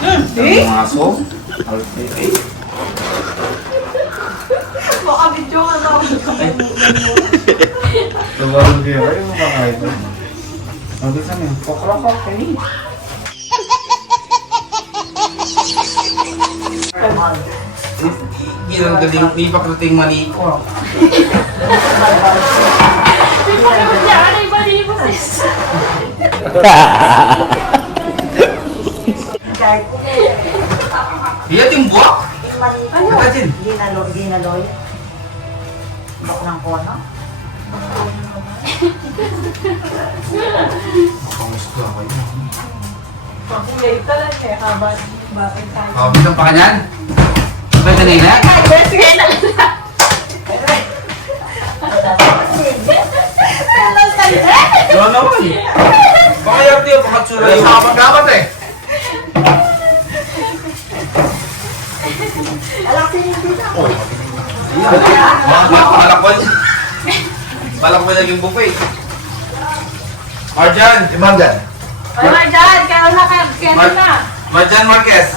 Eh? Ang aso. Okay. Baka video ka na. Tawag kayo. Ay, makakain ko. Ang bisa niya. Pokrokok kayo. Ginagaling, di pa krating mali ko. Di pa naman niya, ano yung mali mo, sis? Iya, timbok. Ano? Katin. Ginaloy. Bak ng kono. Makamusto ako yun. Pakulay talaga eh. Habang bakit tayo. Oh, bisang pa kanyan? Ba kanina? Sige na. No naman. Baka yung tiyo, pakatsura yung... Dapat eh. Malak mo naging buffet. Marjan! Si Marjan. Wala dyan, kaya na ka, kaya na. Marjan Marquez.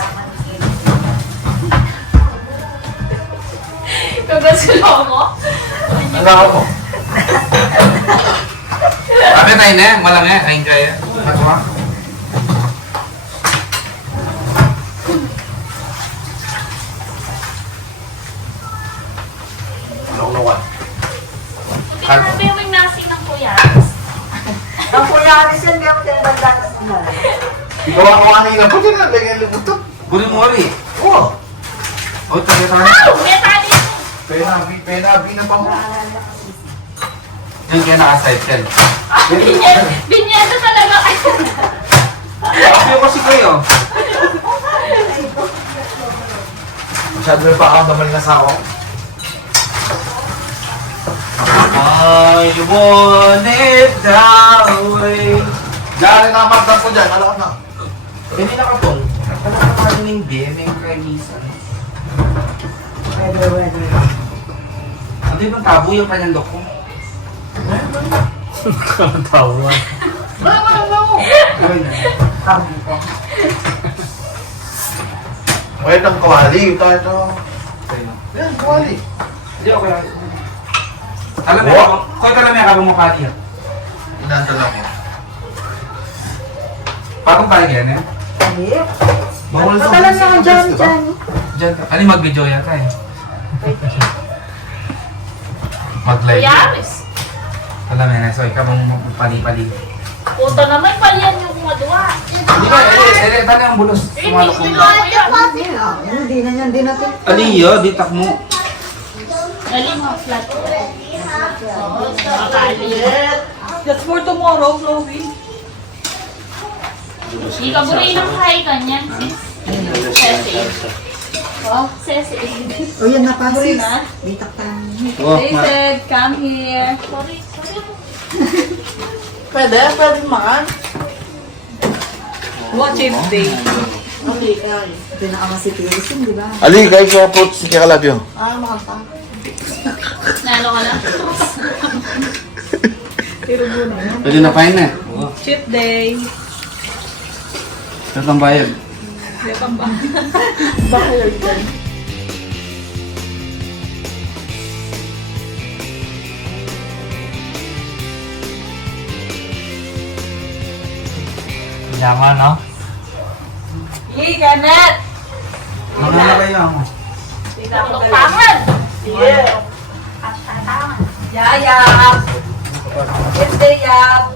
Kagasulo mo. Ang ako mo. Sabi tayo na, malang eh. Ayun kaya. Matwa. Loko-lokan. Tingnan mo yung nasi ng kuya. Ang kuyaris yan, kaya mo din banda na sila. Ikaw ako kanina po din, lagyan lumutok. Buri-mori. Oo. O, tabi-tabi. Wow! May tali. Penabi na pa mo. Yan kaya naka-cycle. Binyado talaga. Ayaw kasi kayo. Masyado may pakamdaman na sa ako. I want it that way. Diyan, namatang ko dyan. Alam na. Hindi nakapon. Nakapon ng BM yung kanisan. Pwede. Ano yung tabo yung kanyang loko? Tawa. Wala mo. Kami ko. May nang kawali. Ito. Yan, kawali. Hindi ako lang. Alam mo, kung alam mo yung kabang mukha niya. Inantala mo. Patong tayo yan eh. Hindi. Bawal sa Patalan naman dyan. Diyan ka. Ano yung mag-video yan tayo? Mag-live. Kuyaris. Alam mo yan, so ikaw mong magpali-pali. Puto naman pa yan yung madwa. Hindi ka, tali ang bulos. Sumalok mo. Hindi na yan, hindi natin. Aliyo, ditak mo. Galing mo, flat. Makalit. That's for tomorrow, Chloe. Hindi ka buhay ng kahay kanyan, sis. Sese. Oh, sese. O yan na pa, sis. na? Bitak tayo. Oh, David, come here. Sorry. Pwede man. Watch it day. Ito na ang situation, di ba? Ali, kayo sa approach si Kakalabyo. Makanta. Nalo ka na? Pero muna yan. pwede na kain na. Cheat day. Ito ang bayad. Baka yun dyan. Pajama, no? Hey, Kenneth! Mga na kayo ako. Tulog-tangan. Yeah. Tangan. Yaya! Cheat day, yap!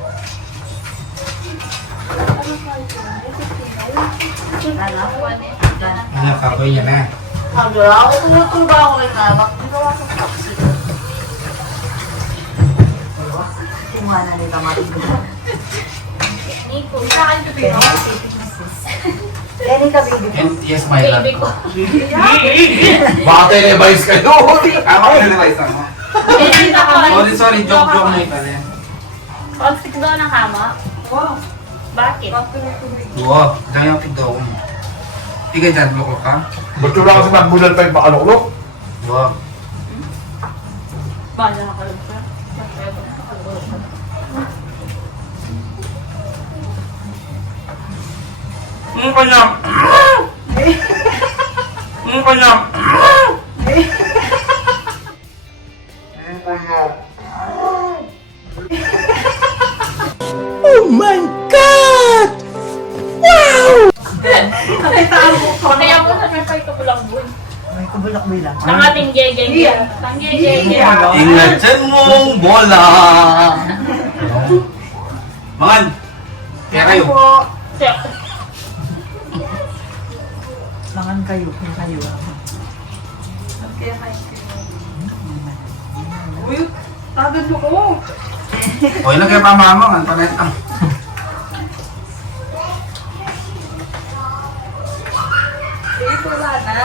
Ano, kapoy niya na. Sabi ako, tumutuba ako kay Namak. Hindi ko ako taxi. Tingnan na nila matigas. Nico, saan ka Pero sipit na sis. Any ka, baby ko. And yes, my love. Baby ko. Baka televise kayo. Ako televise ako. Baby na ko. Sorry, joke na ito. Pag-stick daw ng hama. Wow. Bakit? Wow, dahil ang pigdo ko. Tigay dyan, loko ka. Ba't yung lang kasi nagbulan pa yung pakalok-lok? Wow. Bahala ka lang siya. Ano kanya? Ano pa niya? Kaya mo sa may pay kabulambon. May kabulak-boy lang. Ang ating gegeng. Ang gegeng. Ingat dyan mong bola. Mangan. Kaya kayo. Mangan kayo, kung kayo. Uy, tagad mo ko. O, ilang kayo pa mama. Ang tanet ang. Ito wala na.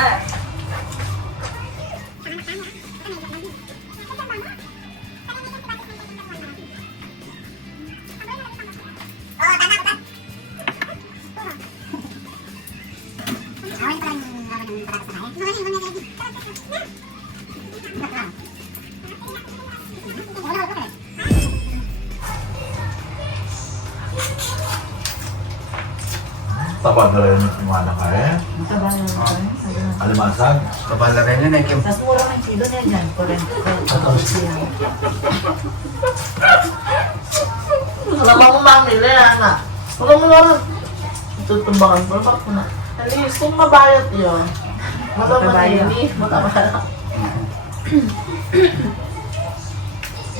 Tapad na rin yung kumana ka eh. Ito ba yung Alimasag. Kabala rin yun eh. Kim. Tapos mura ng kilo na yan. 40. Alam mo mamili, anak. Huwag mo lang tutumbakan ko. Bakit na? At least, kung mabayat yun. Matamayini. Matamayat.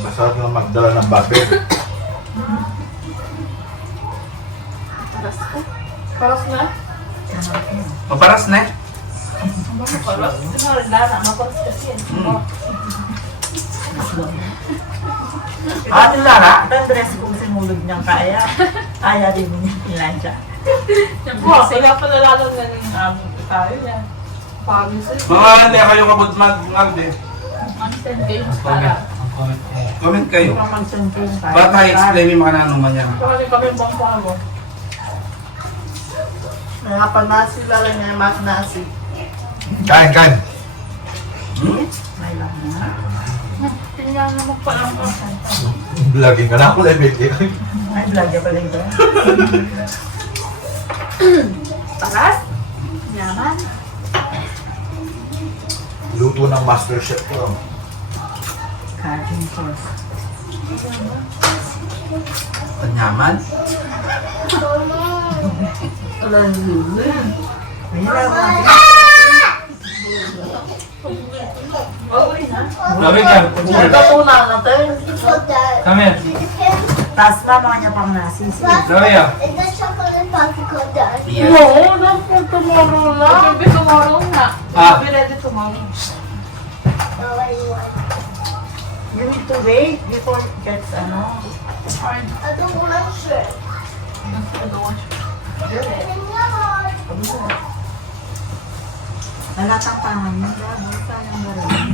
Masarap na magdala ng bakit. Paras na? Maparas na eh. Paras. Ito na rin lana. Maparas kasi yan. Ate Lara. Ito ang dress kung sinulog niyang kaya. Kaya rin niya ilansya. Wow, kaya pala lalong na ng tayo yan. Pagod sa'yo. Mga hindi kayo kabut mag-ngagde. Ang 10 games para. Comment kayo. Pamagsumpong kaya. Baka i-explain yung mga nanuman yan. Kasi kami pang pago. Mga panasi lang niya, mas nasi. Kain, kain. May lang na. Tingnan naman pala ang Vlogging ka na ako, Lebek. Ay, vlog niya pala ito. paras. Yaman. Luto ng master chef ko. Cutting sauce. Panyaman. Wala nang lulun. May lang. Okay na. Sabi ka. Ito muna natin. Come here. Tapos mama niya pang nasi. Sabi ka. Is the chocolate popsicle done? No, not for tomorrow lang. Maybe tomorrow na. Ah. Be ready tomorrow. Oh, what do you want? You need to wait before it gets ano. I don't want shrimp. Nalatang pangan mo. Sayang na rin.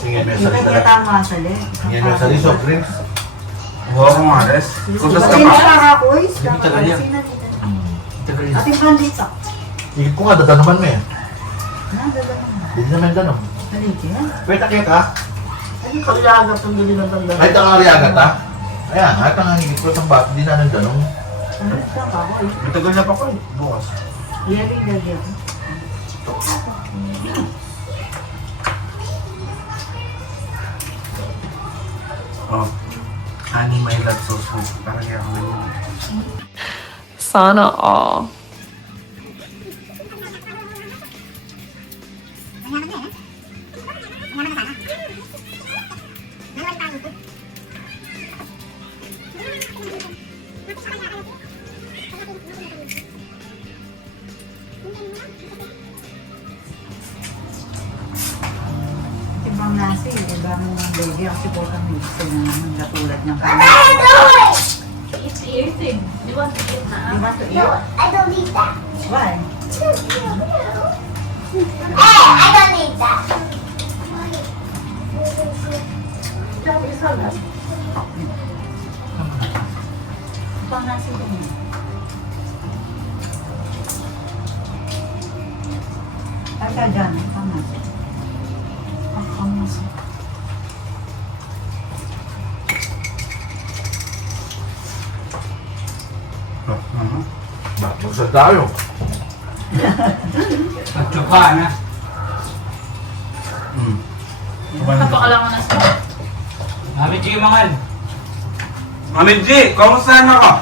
Tingin mo yung Yung salita. nagkita ang masali. Tingin mo yung salita. Soft drinks. Huwag akong ares. Kutas ka Hindi pa. pa ako eh. Hindi talaga yan. Ating pandita. Higit ko nga, dadanaman mo eh. Nadala naman. Hindi naman danom. Halika yan. Pwede kaya ka? Pagyagat ang dali ng tanda. Kahit ang ariagat ha? Ayan, kahit ang higit ko sa bak, hindi na nang danom. Halika pa ako eh. Matagal na pa ko eh. Bukas. Yaring gagyan. Oh. Honey, my love sauce po. Parang kaya ako ngayon. Sana all. Ibang nasi, ibang baby ang sipotang mixer na naman katulad ng kanya. It's eating. Di ba eat na? Di ba to No, eat? I don't need that. Why? Hey, I don't need that. Ibang nasi din. Ay, ka dyan. Ibang nasi. Ibang nasi. Magsal tayo. Nagtsuka na. Napakalangan na sa Mami G, mangal. Mami G, kamusta na ka?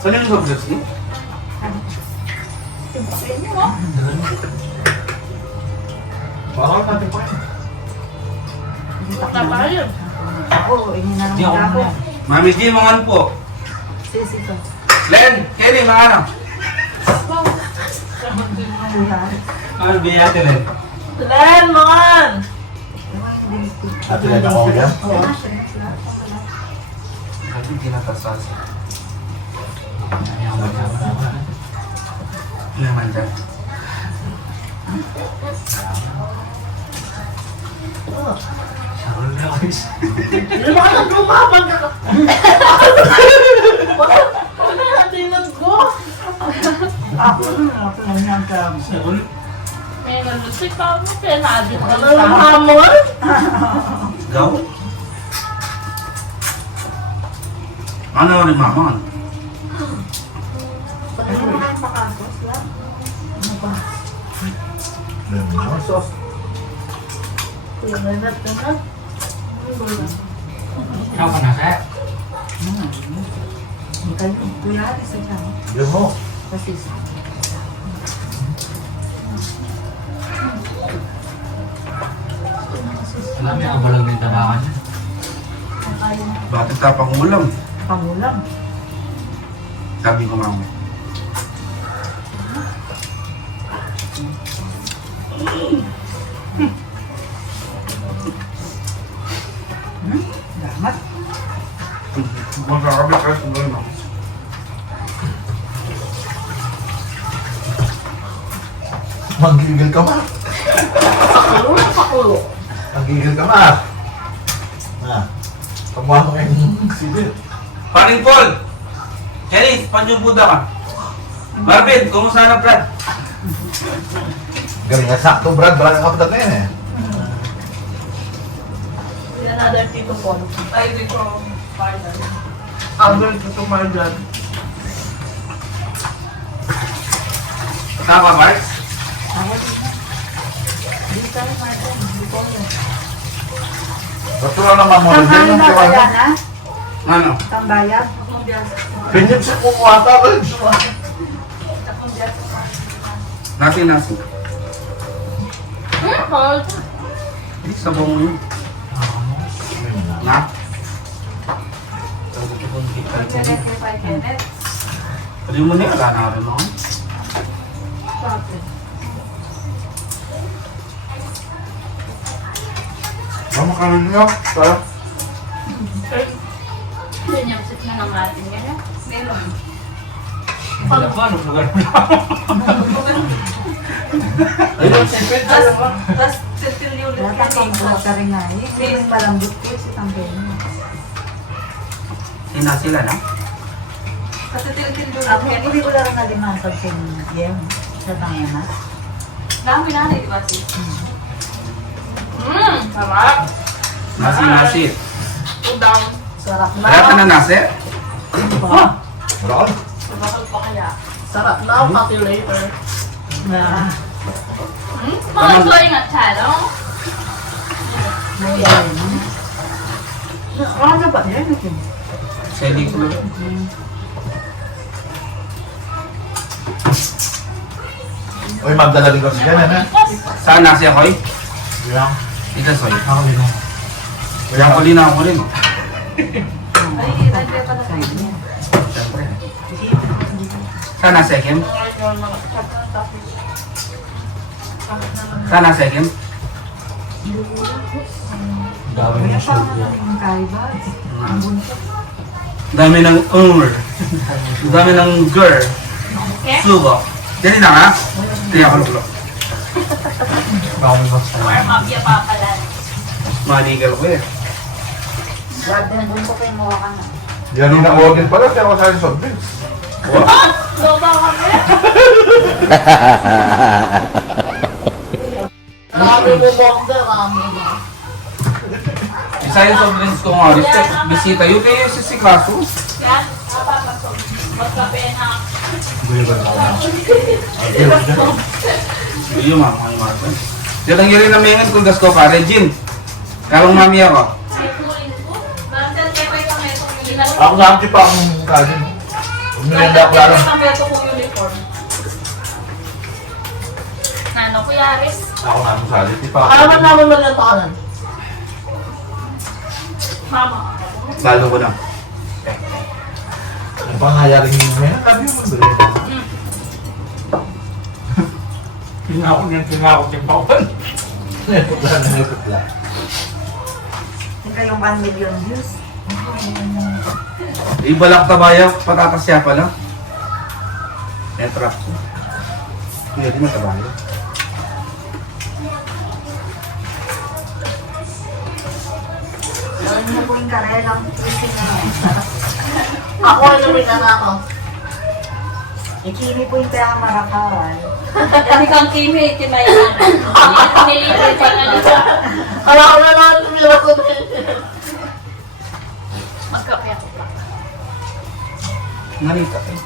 Saan yung soft drinks ni? Bakal natin pa yun. Napakalim. Oo, ini na lang Di ako ako. na. Mami G, mangal po. Sisi ko. Len, Kelly, mga ano? Ano biyate Len? Len, man! At ilan ako yan? Kasi ginatasas. Ano naman dyan? Hindi ba ka lumabang ka? Tinag ko. Ako lang yan ka. May nalusik pa ako. Kaya na-adit ko Ano yung hamon? Gaw? Ano rin mamon? Ano mo kayo pakasos lang? Ano ba? Lemon sauce. Kuya, may natin na. Ikaw ka na, Seth? Kuya, isa siya. Yan mo. Kasi Alam niya, kabalag na yung tabakan niya. Bakit tapang ulam? pangulam. Sabi ko mama. Damat. Magkakabi ka sa gawin mo. Manggigil ka, ma. Pakulo na pakulo. Manggigil ka, ma. Kamuha mo kayong silid. Paring Paul! Kenny, panyong Buddha ka. Marvin, kumusta na Brad? Galing nga sakto, Brad. Brad ang kapatat na yan eh. Another Tito Paul. Ay, Tito Marjan. Other Tito Marjan. Tama, Mark? Ako din na. Hindi tayo Martin. Hindi ko yun. Ba't wala naman mo rin Tambayan yung na kiwan mo? kaya na? Ano? Tambayan? Pinyip siya kumuha ka rin. Nasi. Hold. Hindi, sabong mo yun. Na? Pwede mo niya, wala na rin ako. Mama ka rin niyo. Tayo. Sinyapsit na ng atin kaya. Meron. Ano ba? Anong lugar mo? Ayun, siyempre. Tapos, Dapat ang buhat ka rin nga eh. Hindi yung malambot ko si Tambayan. Sina sila na? Ako, hindi ko lang nalimang pag sinigyan sa tangamas. Sarap. Nasi. Udang. sarap na. Kaya ka na nasi? Wala ka. Bakal pa kaya. Sarap na, pati later. Na, Mga joy nga chalo. may ayun. Ano ba yan? Seli ko lang. Uy, magdala rin kasi yan, ano? Saan nasi ako eh? Yan. Ika soy. Ako din ako. Kaya ko din ako rin. Siyempre. Saan nasi Kim? Saan nasi Kim? Dami Kaya ng pa sugar. ang kaiba. Ang buntot. Dami ng Dami ng girl. Sugo. Dali na ha? Tiyak ko lang. Dami ng sugar. Warm up ya papalan. Manigal ko eh. Wag din buntot kayo mo ka na. Yan yung na-order pala. Kaya ako sa akin soft drinks. Loba kami. Marami mo bomber, marami mo. science of drinks ko nga. Bisita yun kayo si Kaso. Yan, napapasok. Magkape na. Iyo ma'am, ano ma'am? Diyan lang yun na mayangan kung gas ko pa. Regine, kalong mami ako. Ako nakakit pa akong kanin. Umilinda ako lalo. Nano, Kuya Aris? Ako nga akong salit. Di pa ako. Alaman naman man yung tahanan. Mama. Lalo ko na. Ang pangayaring yun ngayon, sabi mo ba? Tinakot yung bawal. Nepot lang, nepot lang. Ika yung 1 million views. Ibalak tabaya, patatas siya pala. Etrap. Hindi, di matabaya. Alam niyo po yung karelang pusin na yun. Ako ay namin ako. Ikini po yung kaya marakawal. Kasi kang kimi, timayan. Nilibre pa na nila. Kala ko na naman tumira ko. Magkape ako pa. Narita eh.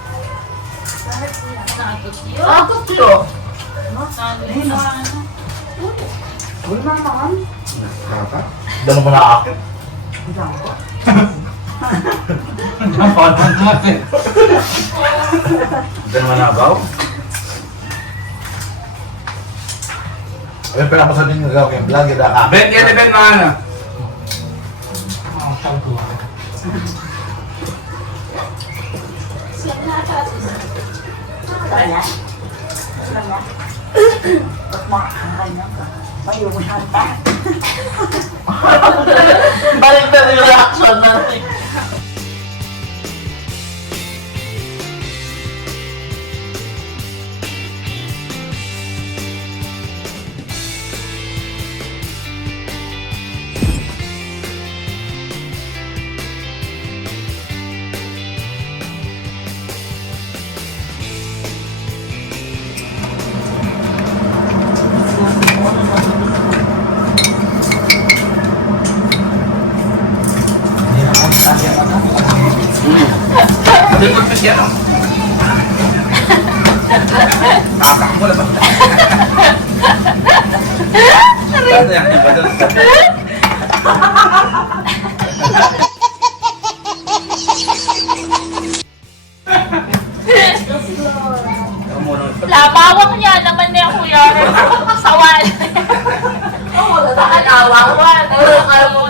Nakakit yun. Ako tiyo. Uy, mama, Rata? Doon mo nakakit. Diyan po. Napanood natin. Diyan manabaw? Ayun, pero ako sa din nagawa ko yung vlog. Yung nakakit. Ben, yan Ben mga ano. Ang tawag ko. Kaya? Kaya? At makakain na ka. Mayuhan pa. Balik na yung reaction natin. Doon magpasya ka. Takak mo naman. Ano yan? Iba doon. Labawang niya naman niya, Kuya Aris. Sawan. Wala na kalawawan.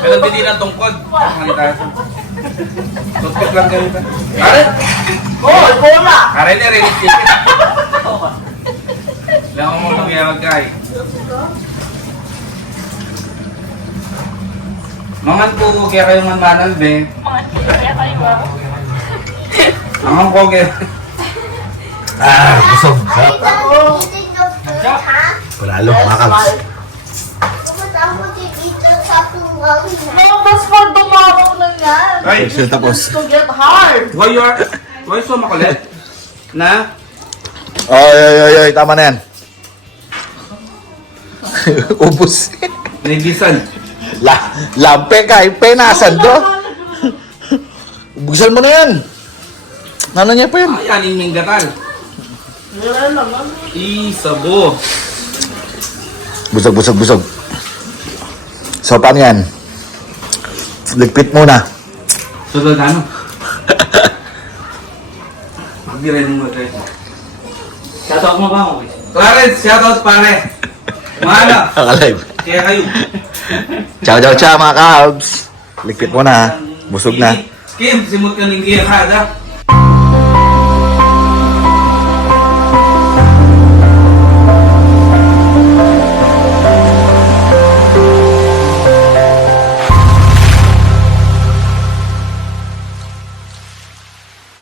Pero hindi na tungkod. Malitaso. Tutkot lang kayo. Karen! Hoy, bola! Karen na rin. Lang ako mo tumiyawag kay. Maman po kaya kayo manmanal be. Mga kaya kayo ah. Maman ko kaya. Ah, busog. Ay, dami dito, ha? Palalo, makakabs. Pumunta ako dito sa tungaw na. May mas magdumabaw na yan. Ay! Tapos. To get hard. Why so makulit? Na? Oy, tama na yan. Ubus. Naibisan. Lampe ka, penasan do. Buksan mo na yan. Ano niya pa yan? Ay, aning minggatal. Meron naman. Isabo. Busog. So, paano yan? Ligpit muna. Sunod ano? Mag-ready mo tayo. Shoutout mo ba ako? Clarence, shoutout pare. Mana? Nakalive. Kaya kayo. Ciao mga kabs. Ligpit muna. Busog na. Kim, simut ka ng giya kada.